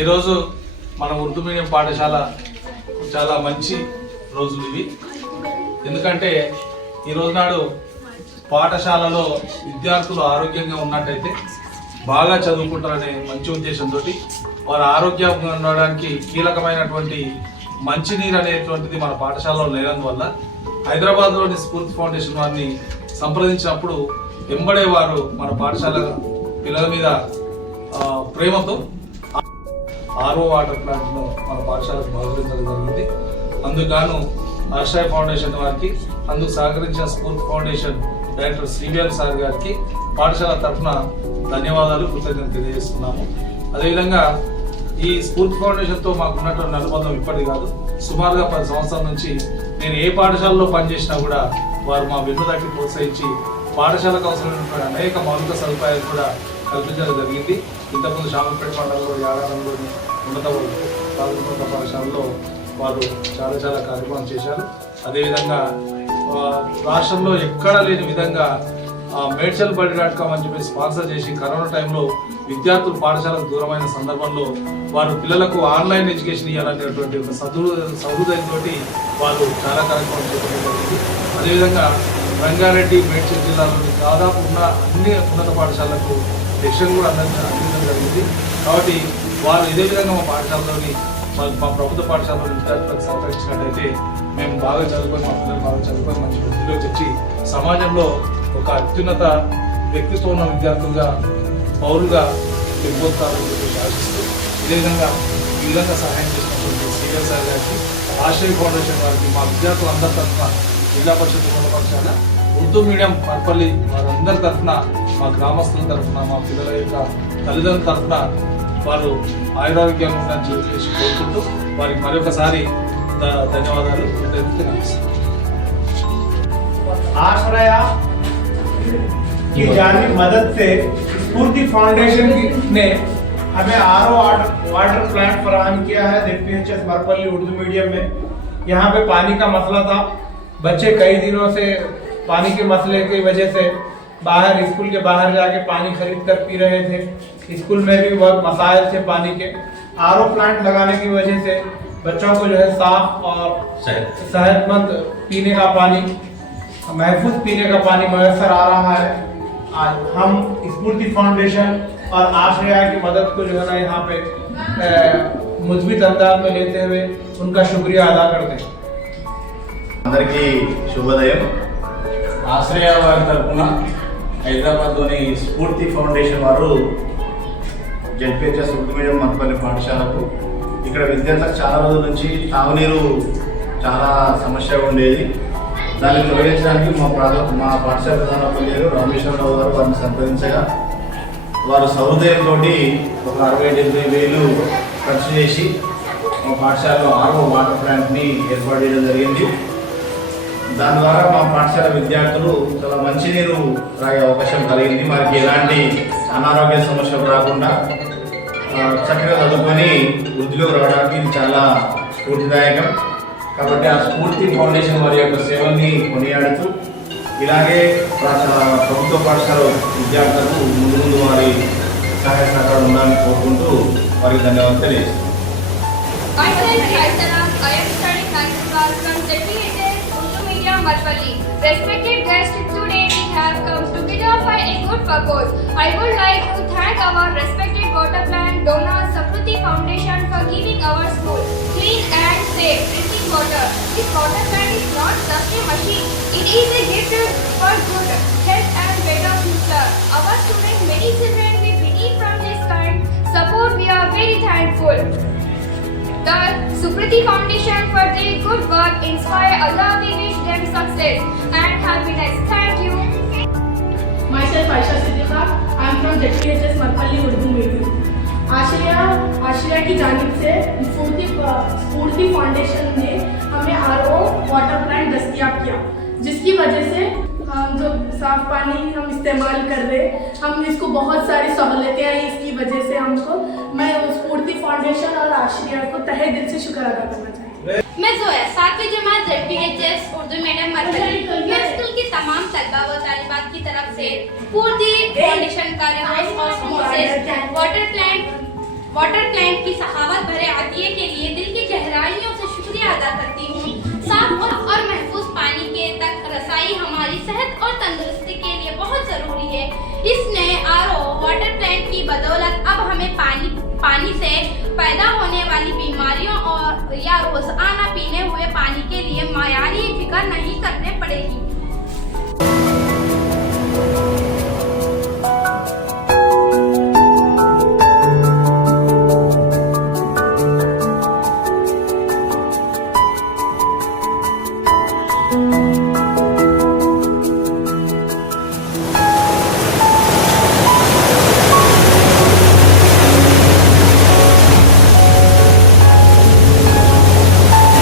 ఈరోజు మన ఉర్దూ మీడియం పాఠశాల చాలా మంచి రోజులు ఇవి. ఎందుకంటే ఈ రోజు నాడు పాఠశాలలో విద్యార్థులు ఆరోగ్యంగా ఉన్నట్టయితే బాగా చదువుకుంటారనే మంచి ఉద్దేశంతో వారు ఆరోగ్యంగా ఉండడానికి కీలకమైనటువంటి మంచినీరు అనేటువంటిది మన పాఠశాలలో లేనందువల్ల హైదరాబాద్లోని స్ఫూర్తి ఫౌండేషన్ వారిని సంప్రదించినప్పుడు వెంబడే వారు మన పాఠశాల పిల్లల మీద ప్రేమతో ఆర్ఓ వాటర్ ప్లాంట్ను మన పాఠశాలకు బహుకరించడం జరిగింది. అందుకు హర్షాయ్ ఫౌండేషన్ వారికి, అందుకు సహకరించిన స్ఫూర్తి ఫౌండేషన్ డైరెక్టర్ శ్రీవేల్ సార్ గారికి పాఠశాల తరఫున ధన్యవాదాలు, కృతజ్ఞతలు తెలియజేస్తున్నాము. అదేవిధంగా ఈ స్ఫూర్తి ఫౌండేషన్తో మాకున్నటువంటి అనుబంధం ఇప్పటిది కాదు, సుమారుగా 10 సంవత్సరాల నుంచి నేను ఏ పాఠశాలలో పనిచేసినా కూడా వారు మా వెన్నుదట్టి ప్రోత్సహించి పాఠశాలకు అవసరమైనటువంటి అనేక మౌలిక సదుపాయాలు కూడా కల్పించడం జరిగింది. ఇంతకుముందు శామపేట మండలంలో యాడారంలోని ఉన్నత ప్రాథమిక పాఠశాలలో వారు చాలా కార్యక్రమాలు చేశారు. అదేవిధంగా రాష్ట్రంలో ఎక్కడా లేని విధంగా medchalbuddy.com అని చెప్పి స్పాన్సర్ చేసి కరోనా టైంలో విద్యార్థులు పాఠశాలకు దూరమైన సందర్భంలో వారు పిల్లలకు ఆన్లైన్ ఎడ్యుకేషన్ ఇవ్వాలనేటువంటి ఒక సహృదయంతో వారు చాలా కార్యక్రమాలు చేపట్టడం జరిగింది. అదేవిధంగా రంగారెడ్డి, మేడ్చల్ జిల్లాలోని దాదాపు ఉన్న అన్ని ఉన్నత పాఠశాలకు శిక్షణ కూడా అందించడం జరిగింది. కాబట్టి వారు ఇదే విధంగా మా పాఠశాలలోని మా ప్రభుత్వ పాఠశాలలో విద్యార్థులకు సహకరించినట్టయితే మేము బాగా చదువుకొని, మా పిల్లలు బాగా చదువుకొని మంచి వృద్ధిలోకి వచ్చి సమాజంలో ఒక అత్యున్నత వ్యక్తిత్వం ఉన్న విద్యార్థులుగా, పౌరులుగా ఎదుగుతారని చెప్పి ఆశిస్తూ ఈ విధంగా సహాయం చేసినటువంటి శ్రీవేల్ సార్ గారికి, ఆశ్రయ్ ఫౌండేషన్ వారికి, మా విద్యార్థులందరి తరఫున, జిల్లా పరిషత్ ఉన్నత పాఠశాల, ఉర్దూ మీడియం పర్పల్లి వారందరి తరఫున, మా గ్రామస్తుల తరఫున, మా పిల్లల యొక్క తల్లిదండ్రుల తరఫున వారు ఆయురారోగ్యంగా ఉండాలని చెప్పేసి కోరుకుంటూ వారికి మరొకసారి ధన్యవాదాలు తెలియజేస్తున్నాను. आश्रया की जानिब मदद से स्फूर्ति फाउंडेशन ने हमें आरओ वाटर प्लांट फराहम किया है ZPHS मरपल्ली उर्दू मीडियम में। यहाँ पे पानी का मसला था, बच्चे कई दिनों से पानी के मसले की वजह से बाहर, स्कूल के बाहर जाके पानी खरीद कर पी रहे थे। स्कूल में भी बहुत मसाइल थे पानी के। आरओ प्लांट लगाने की वजह से बच्चों को जो है साफ और सेहतमंद पीने का पानी, महफूज पीने का पानी मैसर आ रहा है। आज हम स्फूर्ति फाउंडेशन और आश्रया की मदद को जो है ना यहाँ पे मुस्बित अंदाज में लेते हुए उनका शुक्रिया अदा करते हैं। అందరికీ శుభోదయం. ఆశ్రయ వారి తరఫున హైదరాబాద్లోని స్ఫూర్తి ఫౌండేషన్ వారు ZPHS ఉర్దూ మీడియం మత్పల్లి పాఠశాలకు ఇక్కడ విద్యార్థులకు చాలా రోజుల నుంచి తాగునీరు చాలా సమస్య ఉండేది. దాన్ని తొలగించడానికి మా పాఠశాల ప్రధానోపాధ్యాయులు రామేశ్వరరావు గారు వారిని సంప్రదించగా వారు సహృదయంతో ఒక 60,000-70,000 ఖర్చు చేసి మా పాఠశాలలో ఆర్ఓ వాటర్ ప్లాంట్ని ఏర్పాటు చేయడం జరిగింది. దాని ద్వారా మా పాఠశాల విద్యార్థులు చాలా మంచినీరు తాగే అవకాశం కలిగింది. వారికి ఎలాంటి అనారోగ్య సమస్యలు రాకుండా చక్కగా చదువుకొని వృద్ధిలోకి రావడానికి ఇది చాలా స్ఫూర్తిదాయకం. కాబట్టి ఆ స్ఫూర్తి ఫౌండేషన్ వారి యొక్క సేవల్ని కొనియాడుతూ ఇలాగే ప్రభుత్వ పాఠశాల విద్యార్థులకు ముందు వారి సహాయ సహకారం ఉండాలని కోరుకుంటూ వారికి ధన్యవాదాలు తెలియజేస్తున్నాను. Respected guests, today we have come together for a good purpose. I would like to thank our respected water plant donor Spurti Foundation for giving our school clean and safe drinking water. This water plant is not just a machine; it is a gift for good health and better future. Our students, many children, will benefit from this kind support. We are very thankful. The Spurti Foundation for their good work inspire Allah. We wish them success and happiness. Thank you. Myself Aisha Siddiqa. I am from ZPHS Marpalli Urdu medium. Ashraya की जानिब से स्फूर्ति foundation ने हमें RO water plant दस्तयाब किया, जिसकी वजह से हम जो साफ पानी हम इस्तेमाल कर रहे, हम इसको बहुत सारी सहूलतें आई इसकी वजह से हमको। मैं स्फूर्ति फाउंडेशन और आश्रया को तहे दिल से शुक्र अदा करना चाहती हूँ। मैं जोया 7वीं जमात ZPHS Urdu medium Marpalli school की तमाम तलबा व तालिबात की तरफ से स्फूर्ति फाउंडेशन कार्यक्रम और वाटर प्लांट वाटर प्लांट की सखावत भरे अतिये के लिए दिल की गहराइयों से शुक्रिया अदा करती हूँ। साफ और महफूज पानी के तक रसाई हमारी सेहत और तंदुरुस्ती के लिए बहुत ज़रूरी है। इस नए आरओ वाटर प्लांट की बदौलत